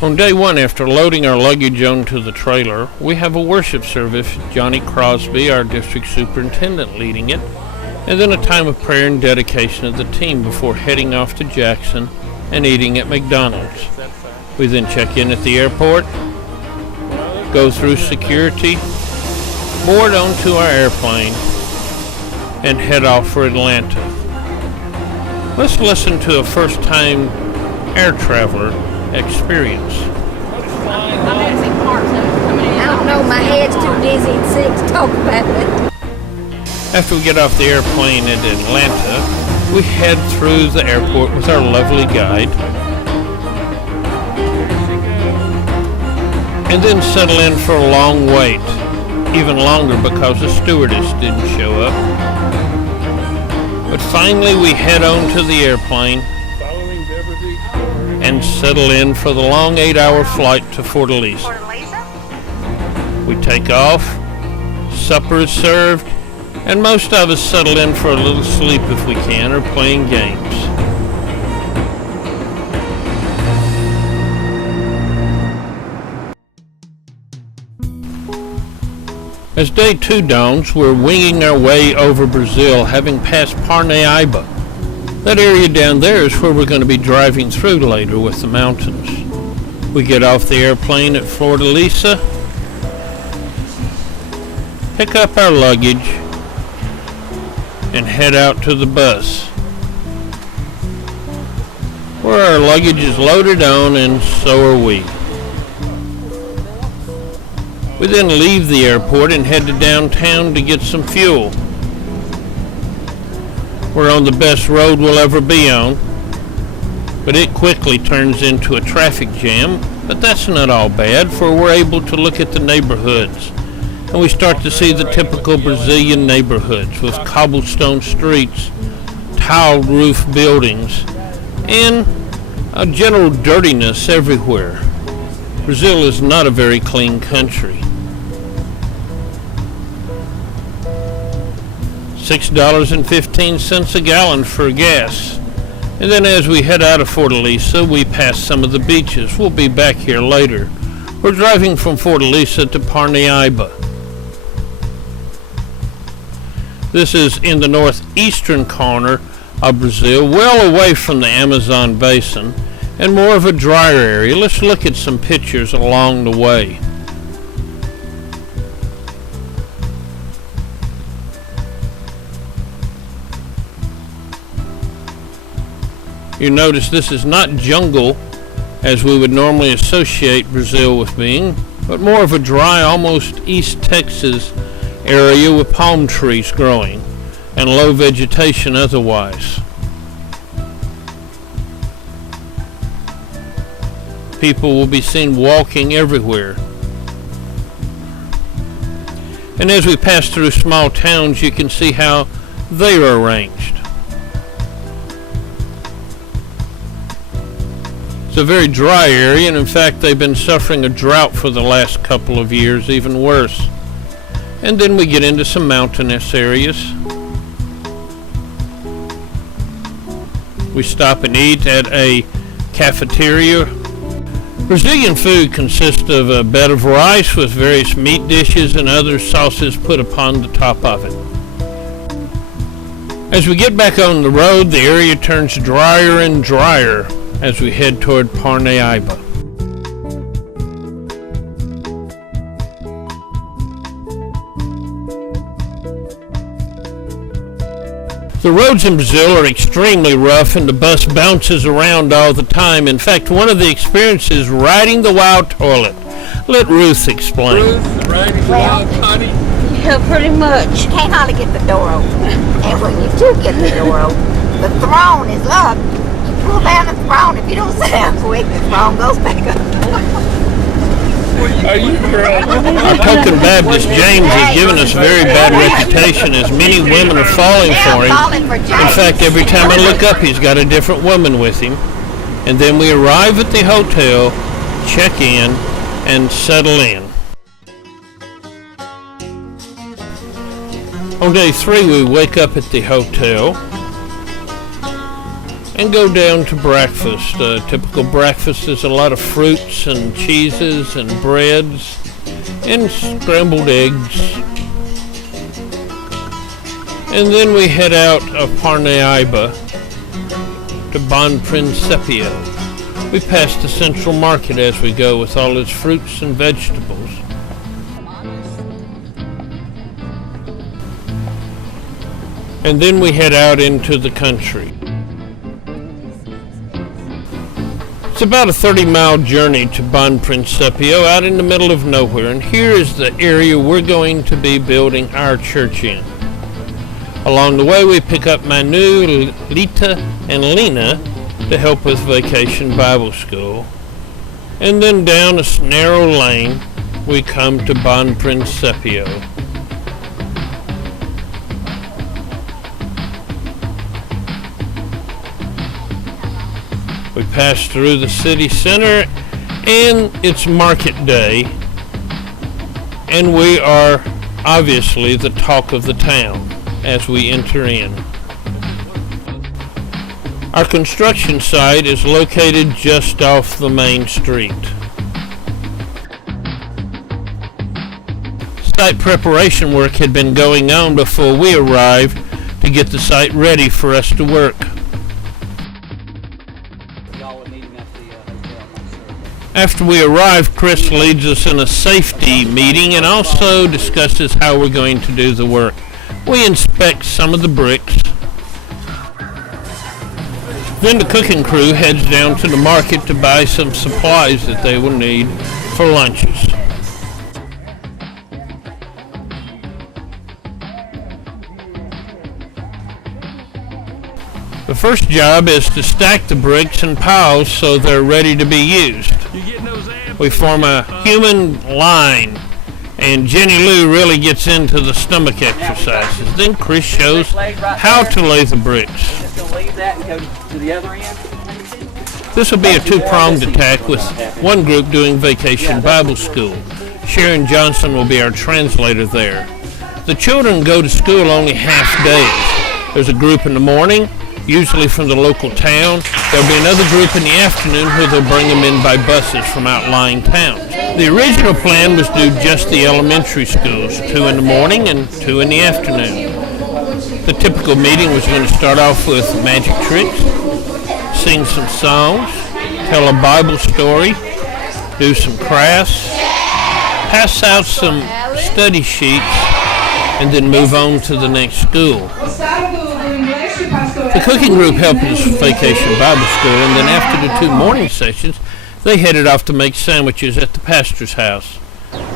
On day one, after loading our luggage onto the trailer, we have a worship service, Johnny Crosby, our district superintendent, leading it, and then a time of prayer and dedication of the team before heading off to Jackson and eating at McDonald's. We then check in at the airport, go through security, board onto our airplane, and head off for Atlanta. Let's listen to a first-time air traveler experience. I don't know, my head's too dizzy and sick to talk about it. After we get off the airplane at Atlanta, we head through the airport with our lovely guide, and then settle in for a long wait, even longer because the stewardess didn't show up. But finally we head on to the airplane and settle in for the long 8-hour flight to Fortaleza. We take off, supper is served, and most of us settle in for a little sleep if we can, or playing games. As day 2 dawns, we're winging our way over Brazil, having passed Parnaíba. That area down there is where we're going to be driving through later with the mountains. We get off the airplane at Fortaleza, pick up our luggage, and head out to the bus, where our luggage is loaded on, and so are we. We then leave the airport and head to downtown to get some fuel. We're on the best road we'll ever be on, but it quickly turns into a traffic jam. But that's not all bad, for we're able to look at the neighborhoods, and we start to see the typical Brazilian neighborhoods with cobblestone streets, tiled roof buildings, and a general dirtiness everywhere. Brazil is not a very clean country. $6.15 a gallon for gas. And then as we head out of Fortaleza, we pass some of the beaches. We'll be back here later. We're driving from Fortaleza to Parnaíba. This is in the northeastern corner of Brazil, well away from the Amazon basin, and more of a drier area. Let's look at some pictures along the way. You notice this is not jungle as we would normally associate Brazil with being, but more of a dry, almost East Texas area with palm trees growing and low vegetation otherwise. People will be seen walking everywhere. And as we pass through small towns, you can see how they are arranged. It's a very dry area, and in fact they've been suffering a drought for the last couple of years, even worse. And then we get into some mountainous areas. We stop and eat at a cafeteria. Brazilian food consists of a bed of rice with various meat dishes and other sauces put upon the top of it. As we get back on the road, the area turns drier and drier as we head toward Parnaíba. The roads in Brazil are extremely rough, and the bus bounces around all the time. In fact, one of the experiences is riding the wild toilet. Let Ruth explain. Ruth, riding the wild potty? Yeah, pretty much. You can't hardly get the door open. And when you do get the door open, the throne is up. You pull down the throne. If you don't sit down quick, the throne goes back up. Are you crazy? Our token Baptist James has given us a very bad reputation, as many women are falling for him. In fact, every time I look up, he's got a different woman with him. And then we arrive at the hotel, check in, and settle in. On day 3, we wake up at the hotel, and go down to breakfast. Typical breakfast is a lot of fruits and cheeses and breads and scrambled eggs. And then we head out of Parnaiba to Bon Principio. We pass the Central Market as we go with all its fruits and vegetables. And then we head out into the country. It's about a 30-mile journey to Bon Principio, out in the middle of nowhere, and here is the area we're going to be building our church in. Along the way, we pick up Manu, Lita, and Lena to help with Vacation Bible School. And then down a narrow lane, we come to Bon Principio. We pass through the city center, and it's market day, and we are obviously the talk of the town as we enter in. Our construction site is located just off the main street. Site preparation work had been going on before we arrived to get the site ready for us to work. After we arrive, Chris leads us in a safety meeting and also discusses how we're going to do the work. We inspect some of the bricks. Then the cooking crew heads down to the market to buy some supplies that they will need for lunches. The first job is to stack the bricks in piles so they're ready to be used. We form a human line, and Jenny Lou really gets into the stomach exercises. Then Chris shows how to lay the bricks. This will be a two-pronged attack with one group doing Vacation Bible School. Sharon Johnston will be our translator there. The children go to school only half days. There's a group in the morning, usually from the local town. There'll be another group in the afternoon where they'll bring them in by buses from outlying towns. The original plan was to do just the elementary schools, 2 in the morning and 2 in the afternoon. The typical meeting was going to start off with magic tricks, sing some songs, tell a Bible story, do some crafts, pass out some study sheets, and then move on to the next school. The cooking group helped us with Vacation Bible School, and then after the 2 morning sessions, they headed off to make sandwiches at the pastor's house,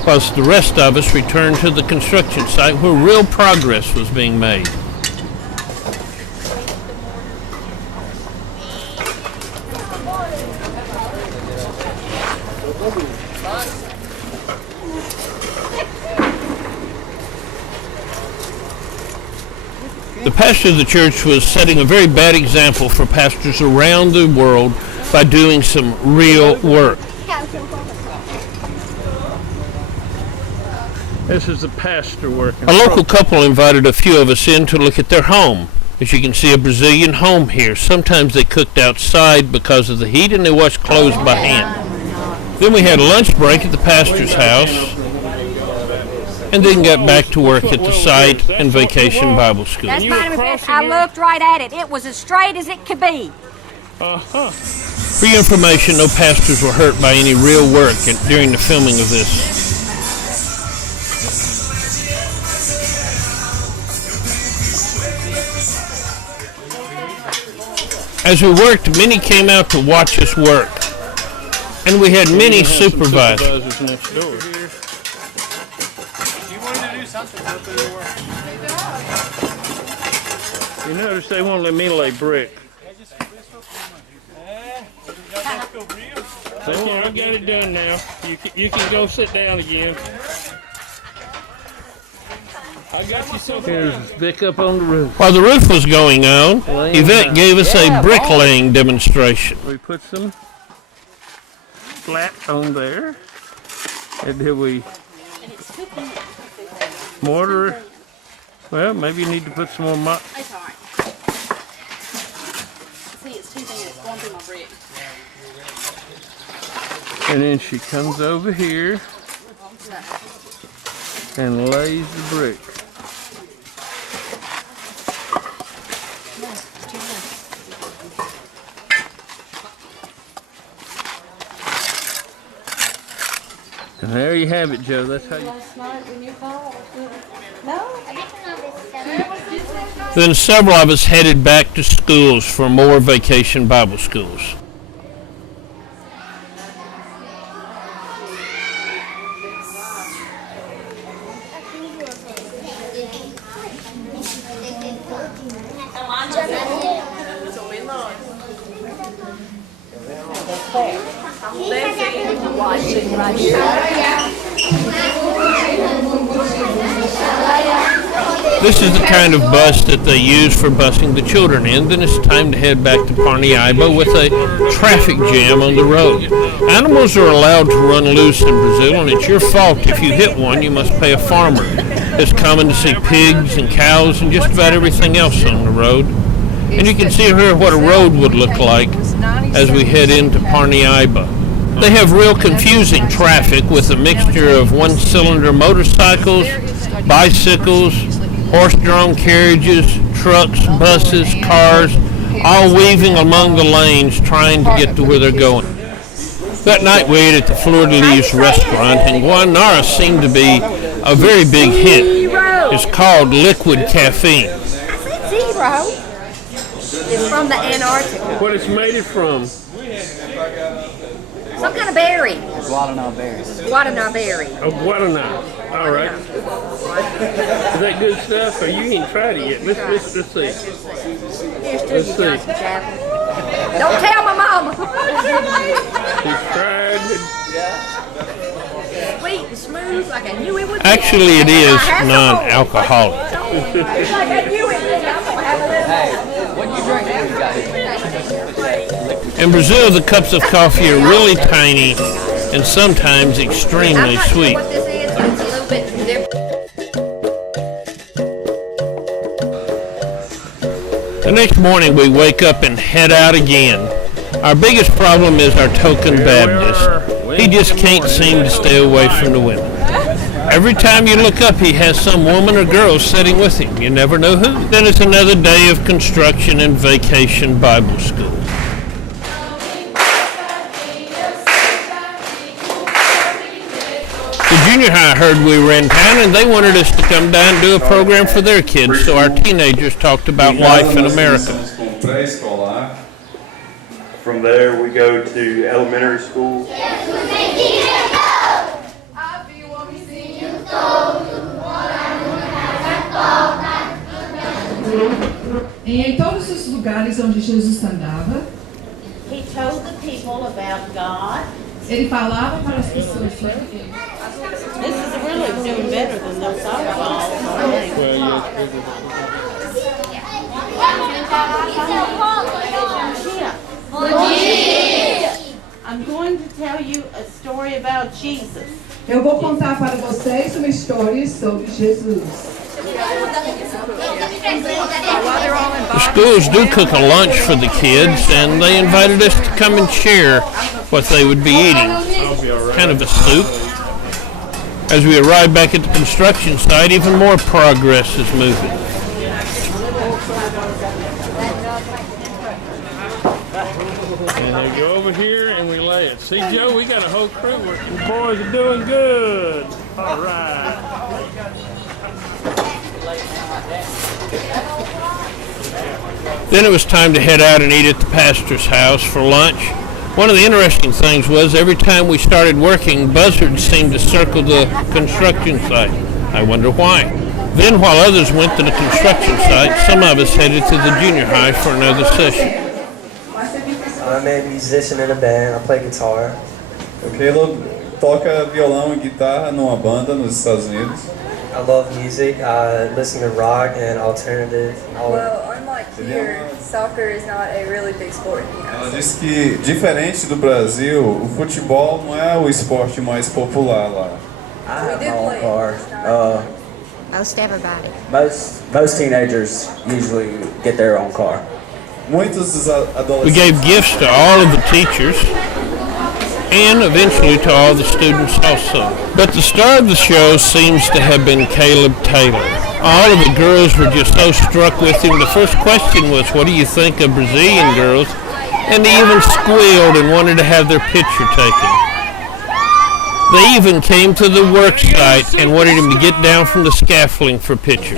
whilst the rest of us returned to the construction site where real progress was being made. The pastor of the church was setting a very bad example for pastors around the world by doing some real work. This is the pastor working. A local couple invited a few of us in to look at their home. As you can see, a Brazilian home here. Sometimes they cooked outside because of the heat, and they washed clothes by hand. Then we had a lunch break at the pastor's house, and then got back to work at the site and Vacation Bible School. That's fine. I looked right at it. It was as straight as it could be. For your information, no pastors were hurt by any real work during the filming of this. As we worked, many came out to watch us work, and we had many supervisors next door. You notice they won't let me lay brick. Okay, I got it done now. You can go sit down again. I got you something. Here's Vic up on the roof. While the roof was going on, Yvette gave us a bricklaying demonstration. We put some flat on there, and then we mortar. Well, maybe you need to put some more It's all right. See, it's too And then she comes over here and lays the brick. And there you have it, Joe. That's how you... Then several of us headed back to schools for more vacation Bible schools. This is the kind of bus that they use for busing the children in. Then it's time to head back to Parnaíba with a traffic jam on the road. Animals are allowed to run loose in Brazil, and it's your fault if you hit one. You must pay a farmer. It's common to see pigs and cows and just about everything else on the road. And you can see here what a road would look like as we head into Parnaíba. They have real confusing traffic with a mixture of one-cylinder motorcycles, bicycles, horse-drawn carriages, trucks, buses, cars, all weaving among the lanes trying to get to where they're going. That night we ate at the Fleur de Lis restaurant, and Guanara seemed to be a very big hit. It's called liquid caffeine. Zero. It's from the Antarctica. What it's made it from? Some kind of berry. Guaraná berries. Guaraná berry. Oh, Guaraná. All right. Is that good stuff? Or you ain't tried it yet? Let's see. Here's to you, Johnston Chapel. Don't tell my mama. She's tried it. Sweet and smooth, like I knew it would be. Actually, it is non-alcoholic. Like I knew it would be. I'm gonna have a little. Hey, what you drinking? You got it. In Brazil, the cups of coffee are really tiny and sometimes extremely I'm not sure sweet. what this is, but it's a little bit different. The next morning, we wake up and head out again. Our biggest problem is our token Baptist. He just can't seem to stay away from the women. Every time you look up, he has some woman or girl sitting with him. You never know who. Then it's another day of construction and vacation Bible school. The junior high heard we were in town, and they wanted us to come down and do a program for their kids, so our teenagers talked about life in America. From there, we go to elementary school. Em todos os lugares onde Jesus andava, He told the people about God. ele falava para as pessoas sobre Deus. This is really doing better than those other I'm going to tell you a story about Jesus. Eu vou contar para vocês uma história sobre Jesus. The schools do cook a lunch for the kids, and they invited us to come and share what they would be eating. Kind of a soup. As we arrive back at the construction site, even more progress is moving. And they go over here and we lay it. See, Joe, we got a whole crew working. The boys are doing good. All right. Then it was time to head out and eat at the pastor's house for lunch. One of the interesting things was every time we started working, buzzards seemed to circle the construction site. I wonder why. Then while others went to the construction site, some of us headed to the junior high for another session. I'm a musician in a band. I play guitar. O Caleb toca violão e guitarra numa banda nos Estados Unidos. I love music. I listen to rock and alternative. Well, unlike here, soccer is not a really big sport in the Ela United disse que, diferente do Brasil, o futebol não é o esporte mais popular lá. I have my own car. Most everybody. Most teenagers usually get their own car. Muitos dos adolescentes. We gave gifts to all of the teachers and eventually to all the students also. But the star of the show seems to have been Caleb Taylor. All of the girls were just so struck with him. The first question was, what do you think of Brazilian girls? And they even squealed and wanted to have their picture taken. They even came to the work site and wanted him to get down from the scaffolding for pictures.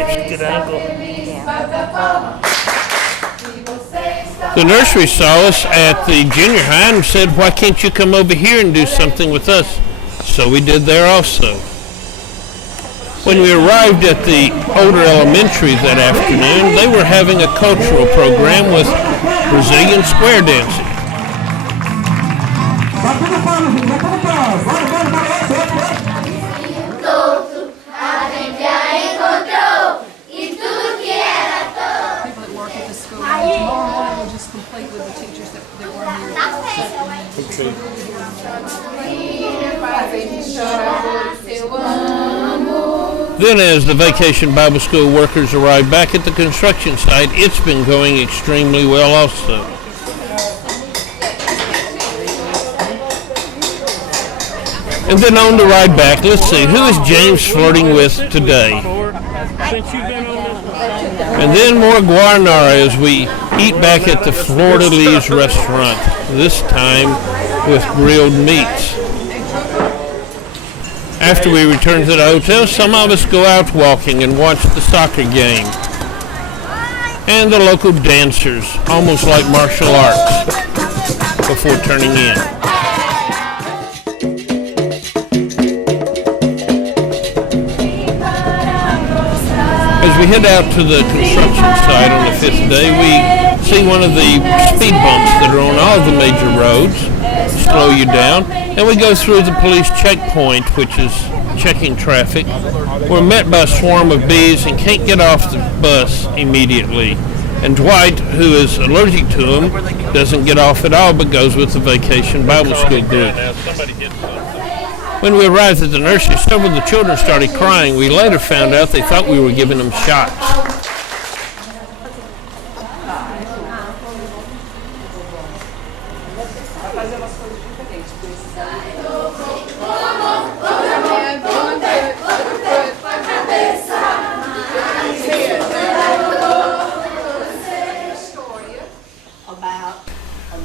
The nursery saw us at the junior high and said, why can't you come over here and do something with us? So we did there also. When we arrived at the older elementary that afternoon, they were having a cultural program with Brazilian square dancing. Then as the Vacation Bible School workers arrive back at the construction site, it's been going extremely well also. And then on the ride back, let's see, who is James flirting with today? And then more guaranara as we eat back at the Florida Lee's restaurant, this time with grilled meats. After we return to the hotel, some of us go out walking and watch the soccer game. And the local dancers, almost like martial arts, before turning in. As we head out to the construction site on the 5th day, we see one of the speed bumps that are on all the major roads, slow you down, and we go through the police checkpoint, which is checking traffic. We're met by a swarm of bees and can't get off the bus immediately. And Dwight, who is allergic to them, doesn't get off at all but goes with the Vacation Bible School group. When we arrived at the nursery, several of the children started crying. We later found out they thought we were giving them shots.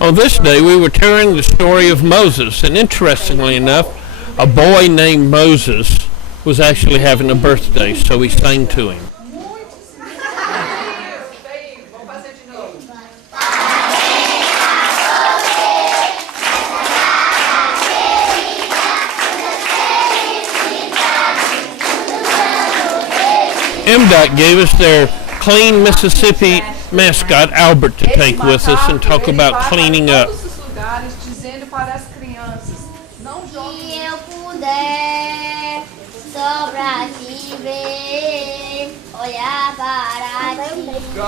On this day, we were telling the story of Moses, and interestingly enough, a boy named Moses was actually having a birthday, so we sang to him. MDOT gave us their Clean Mississippi mascot, Albert, to take with us and talk about cleaning up.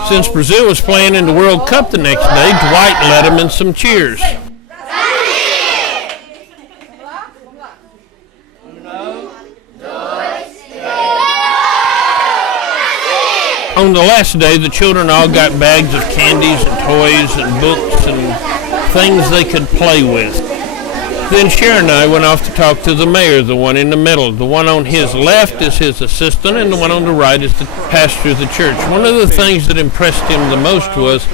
Since Brazil was playing in the World Cup the next day, Dwight led them in some cheers. On the last day, the children all got bags of candies and toys and books and things they could play with. Then Sharon and I went off to talk to the mayor, the one in the middle. The one on his left is his assistant, and the one on the right is the pastor of the church. One of the things that impressed him the most was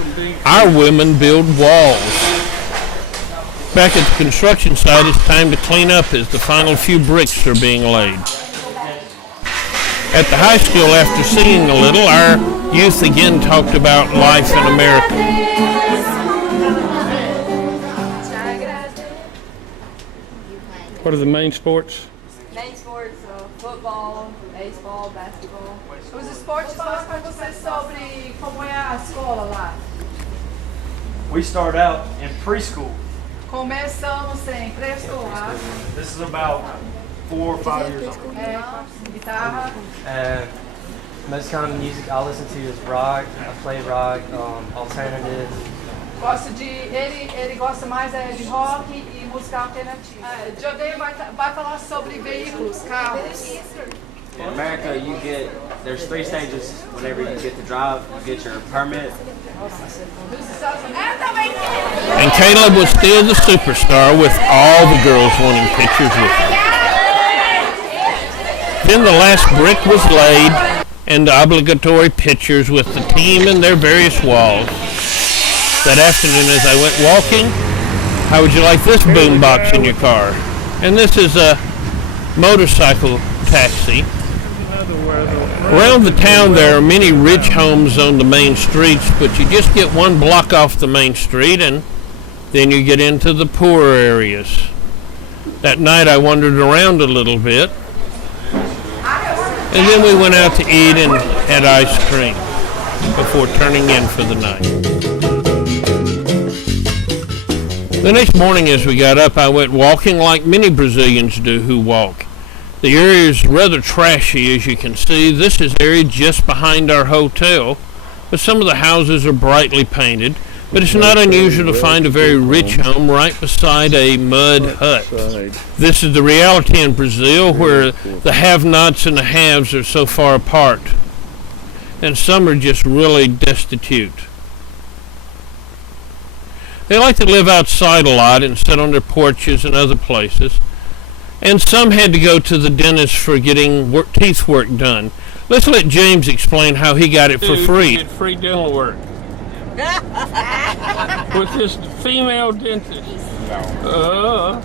our women build walls. Back at the construction site, it's time to clean up as the final few bricks are being laid. At the high school, after singing a little, our youth again talked about life in America. What are the main sports? Main sports, football, baseball, basketball. Os esportes falam para você sobre como é a escola lá. We start out in preschool. Começamos em pré-escolar. This is about 4 or 5 years old. Guitarra. Most kind of music I listen to is rock. I play rock, alternative. Gosto de ele gosta mais de rock e música alternativa. Jodei vai falar sobre veículos, carros. In America, there's 3 stages whenever you get to drive. You get your permit, And Caleb was still the superstar with all the girls wanting pictures with him. Then the last brick was laid and the obligatory pictures with the team and their various walls. That afternoon as I went walking, how would you like this boombox in your car? And this is a motorcycle taxi. Around the town there are many rich homes on the main streets, but you just get one block off the main street and then you get into the poorer areas. That night I wandered around a little bit, and then we went out to eat and had ice cream before turning in for the night. The next morning as we got up, I went walking like many Brazilians do who walk. The area is rather trashy, as you can see. This is area just behind our hotel, but some of the houses are brightly painted. But it's not unusual to find a very rich home right beside a mud hut. This is the reality in Brazil, where the have-nots and the haves are so far apart, and some are just really destitute. They like to live outside a lot and sit on their porches and other places. And some had to go to the dentist for getting teeth work done. Let's let James explain how he got it for free. He get free dental work with this female dentist. No.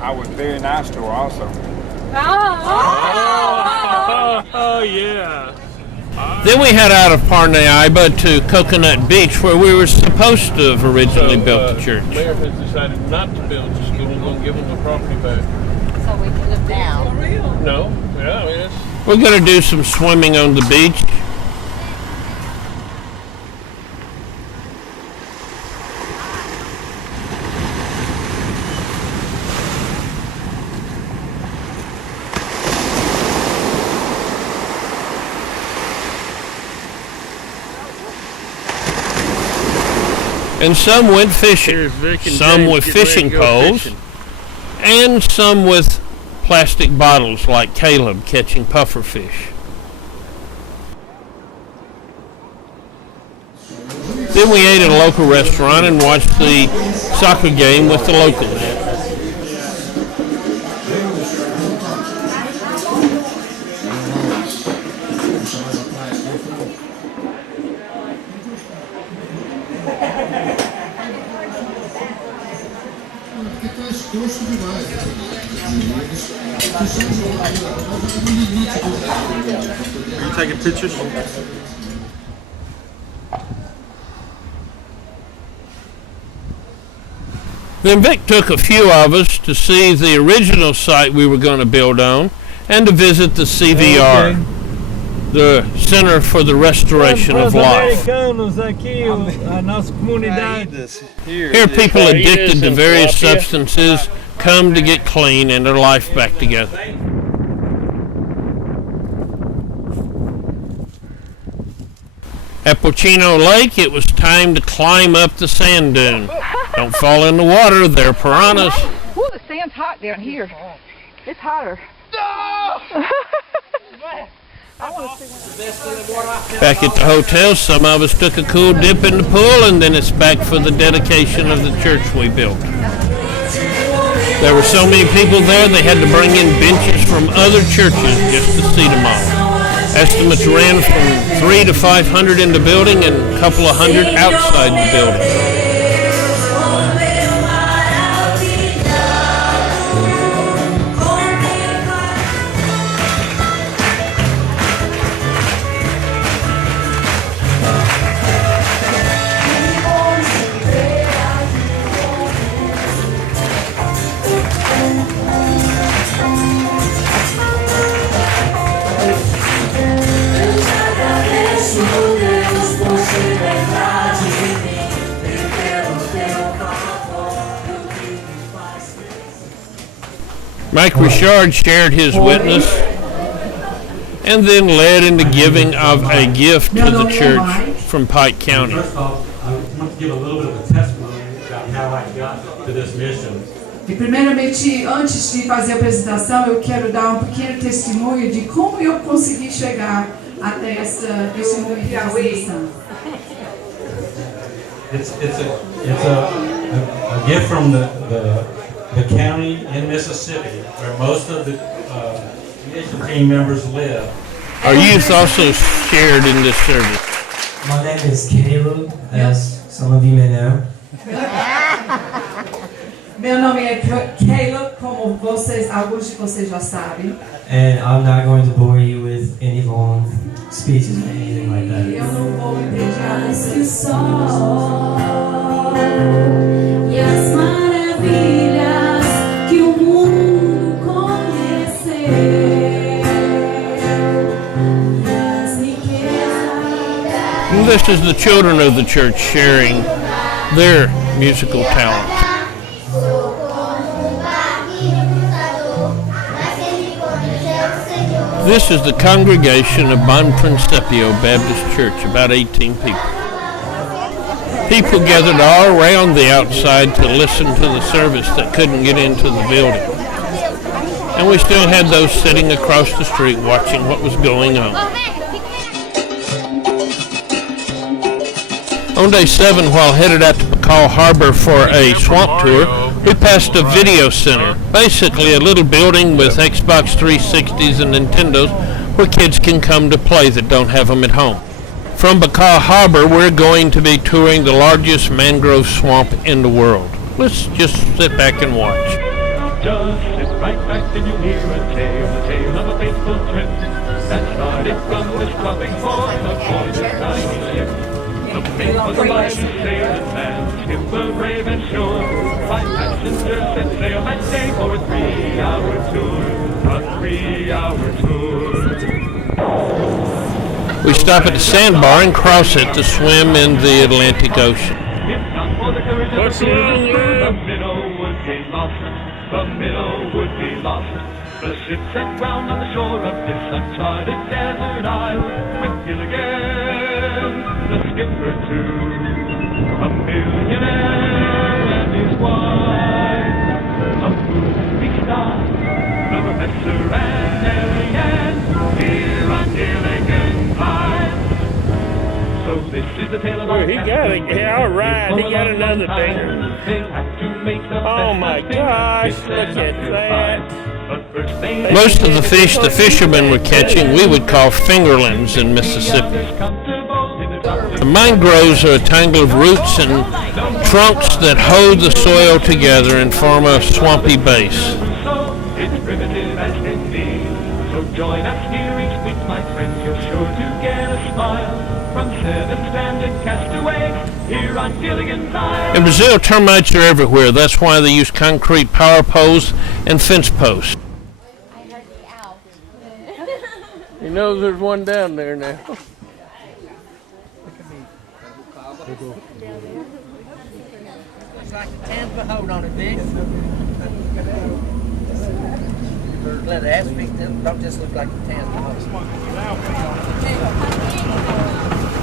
I was very nice to her also. Oh yeah. Then we head out of Parnaíba to Coconut Beach, where we were supposed to have originally built the church. Mayor has decided not to build the school and going to give them the property back. So we can live down. No, yeah, I mean it's... We're going to do some swimming on the beach. And some went fishing, some with fishing poles, and some with plastic bottles like Caleb catching puffer fish. Then we ate at a local restaurant and watched the soccer game with the locals. Are you taking pictures? Then Vic took a few of us to see the original site we were going to build on and to visit the CVR, the Center for the Restoration of Life. Here people addicted to various substances come to get clean and their life back together. At Pochino Lake, it was time to climb up the sand dune. Don't fall in the water, they're piranhas. Ooh, the sand's hot down here. It's hotter. Back at the hotel, some of us took a cool dip in the pool, and then it's back for the dedication of the church we built. There were so many people there, they had to bring in benches from other churches just to seat them all. Estimates ran from 300 to 500 in the building and a couple of hundred outside the building. Mike Richard shared his witness and then led in the giving of a gift to the church from Pike County. First of all, I want to give a little bit of a testimony about how I got to this mission. E primeiramente, antes de fazer a apresentação, eu quero dar pequeno testemunho de como eu consegui chegar até esse momento dessa missão. It's a gift from the county in Mississippi where most of the mission team members live. Our youth also shared in this service. My name is Caleb, as some of you may know. Meu nome é Caleb, como alguns de vocês já sabem. And I'm not going to bore you with any long speeches or anything like that. Eu não vou entediar vocês. E as maravilhas que o mundo conheceu. And this is the children of the church sharing their musical talent. This is the congregation of Bon Principio Baptist Church, about 18 people. People gathered all around the outside to listen to the service that couldn't get into the building. And we still had those sitting across the street watching what was going on. On day 7, while headed out to Bacall Harbor for a swamp tour, we passed a video center, basically a little building with Xbox 360s and Nintendos where kids can come to play that don't have them at home. From Bacall Harbor, we're going to be touring the largest mangrove swamp in the world. Let's just sit back and watch. Just sit right back and you'll hear a tale of a faithful trip that started from this cropping for the border ship. The mate was alive and sailed and skip the brave and sure. 5 passengers set sail that day for a 3-hour tour. A 3-hour tour. We stop at the sandbar and cross it to swim in the Atlantic Ocean. What's wrong, the minnow would be lost. The minnow would be lost. The ship set round on the shore of this uncharted desert isle. With Gilligan, the skipper too, a millionaire and his wife, a movie star, the professor and Mary Ann, here on Gilligan's Isle. So this is the tale of our he got it. Yeah, all right. He got another thing. Oh my gosh, look at that. Most of the fish the fishermen were catching we would call fingerlings in Mississippi. The mangroves are a tangle of roots and trunks that hold the soil together and form a swampy base. It's primitive as can be. So join us here each week, my friends. You're sure to get a smile from 7 stranded castaways here on Gilligan's Isle. In Brazil, termites are everywhere. That's why they use concrete power poles and fence posts. You know there's one down there now. Looks like the Tampa hold on it, Vic. Let it aspect them. Don't just look like the Tampa hold.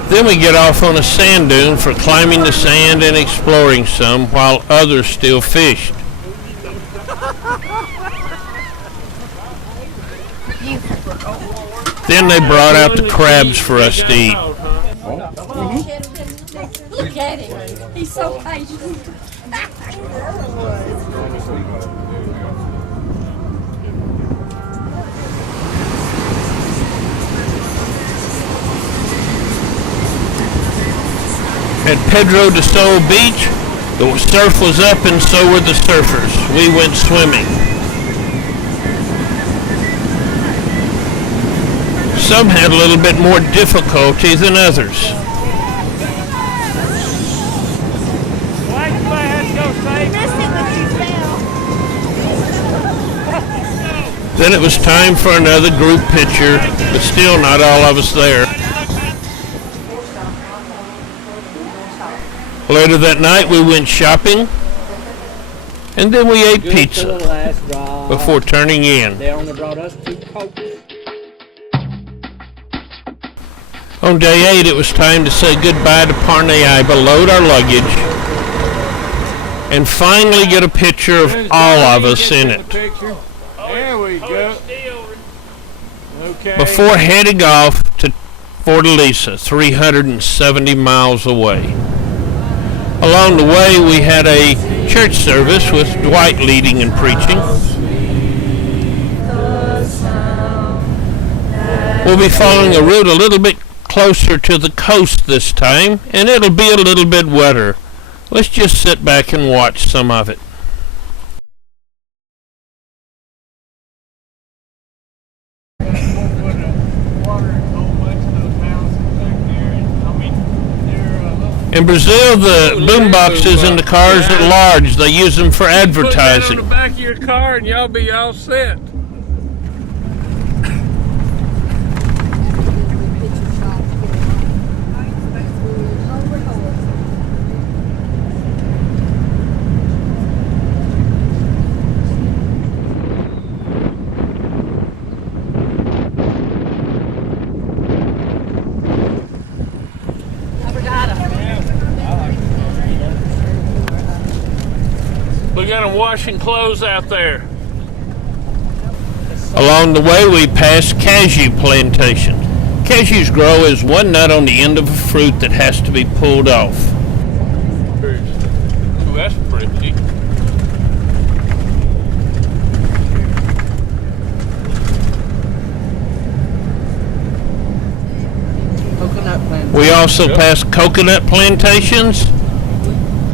Then we get off on a sand dune for climbing the sand and exploring some while others still fished. Then they brought out the crabs for us to eat. Look at him. He's so patient. At Pedro de Sol Beach, the surf was up and so were the surfers. We went swimming. Some had a little bit more difficulty than others. Then it was time for another group picture, but still not all of us there. Later that night we went shopping, and then we ate pizza before turning in. They only brought us 2 Cokes. On day 8 it was time to say goodbye to Parnaiba, load our luggage, and finally get a picture of all of us in it. There we go. Okay. Before heading off to Fortaleza, 370 miles away. Along the way, we had a church service with Dwight leading and preaching. We'll be following a route a little bit closer to the coast this time, and it'll be a little bit wetter. Let's just sit back and watch some of it. In Brazil, the boom boxes in the cars are large. They use them for advertising. Put that on the back of your car and y'all be all set. Look at them washing clothes out there. Along the way, we passed cashew plantation. Cashews grow as one nut on the end of a fruit that has to be pulled off. Ooh, that's pretty. Coconut plantation. We also passed coconut plantations.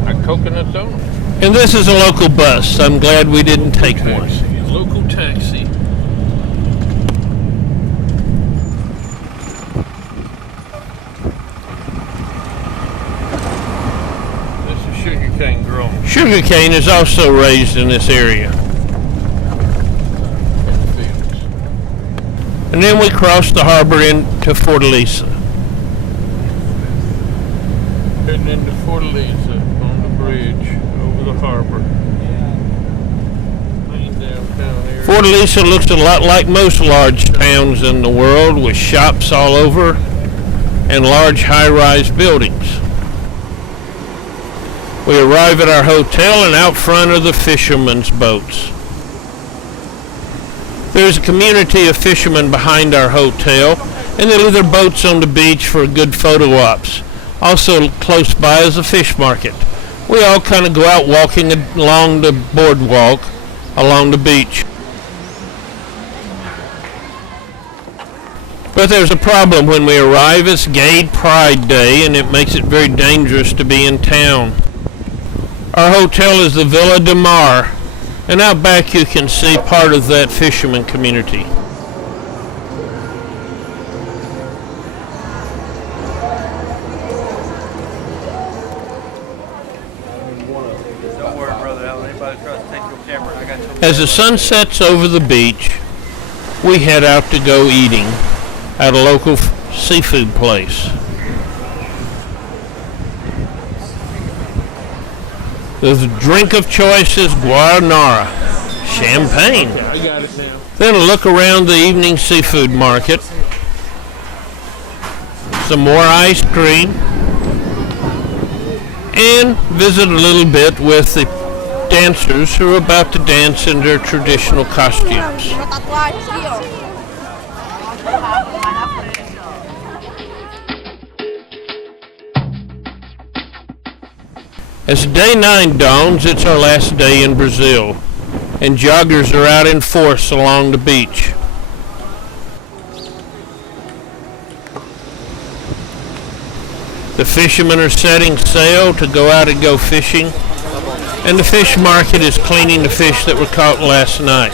Like coconut donuts. And this is a local bus. I'm glad we didn't take one. Local taxi. This is sugarcane growing. Sugarcane is also raised in this area. And then we crossed the harbor into Fortaleza. Heading into Fortaleza on the bridge over the harbor. Main downtown area. Fortaleza looks a lot like most large towns in the world, with shops all over and large high-rise buildings. We arrive at our hotel, and out front are the fishermen's boats. There's a community of fishermen behind our hotel, and they leave their boats on the beach for good photo ops. Also close by is a fish market. We all kind of go out walking along the boardwalk along the beach. But there's a problem when we arrive. It's Gay Pride Day, and it makes it very dangerous to be in town. Our hotel is the Villa de Mar, and out back you can see part of that fisherman community. As the sun sets over the beach, we head out to go eating at a local seafood place. The drink of choice is guaranara, champagne. I got it now. Then a look around the evening seafood market. Some more ice cream. And visit a little bit with the dancers who are about to dance in their traditional costumes. As day 9 dawns, it's our last day in Brazil, and joggers are out in force along the beach. The fishermen are setting sail to go out and go fishing, and the fish market is cleaning the fish that were caught last night.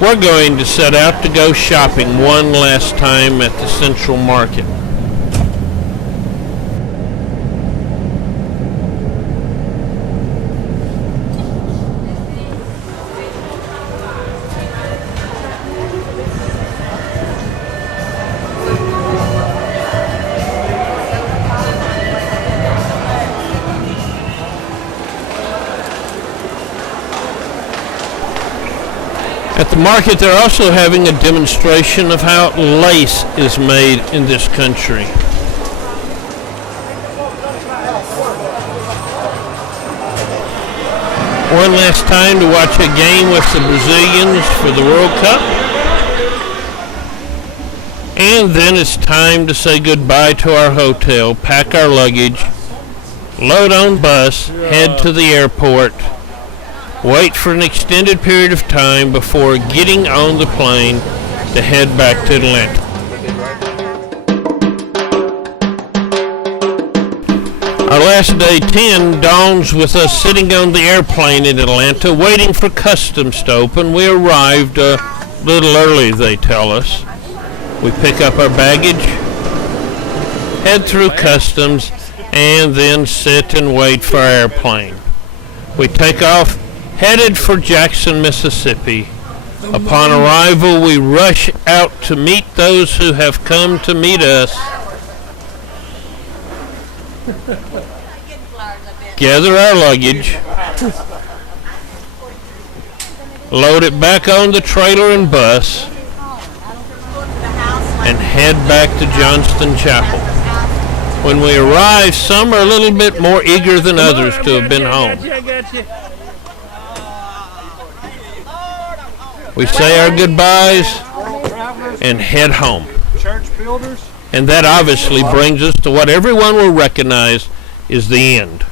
We're going to set out to go shopping one last time at the Central Market. At the market, they're also having a demonstration of how lace is made in this country. One last time to watch a game with the Brazilians for the World Cup. And then it's time to say goodbye to our hotel, pack our luggage, load on bus, head to the airport, wait for an extended period of time before getting on the plane to head back to Atlanta. Our last day 10 dawns with us sitting on the airplane in Atlanta waiting for customs to open. We arrived a little early, they tell us. We pick up our baggage, head through customs, and then sit and wait for our airplane. We take off, headed for Jackson, Mississippi. Upon arrival, we rush out to meet those who have come to meet us. Gather our luggage, load it back on the trailer and bus, and head back to Johnston Chapel. When we arrive, some are a little bit more eager than others to have been home. We say our goodbyes and head home. And that obviously brings us to what everyone will recognize is the end.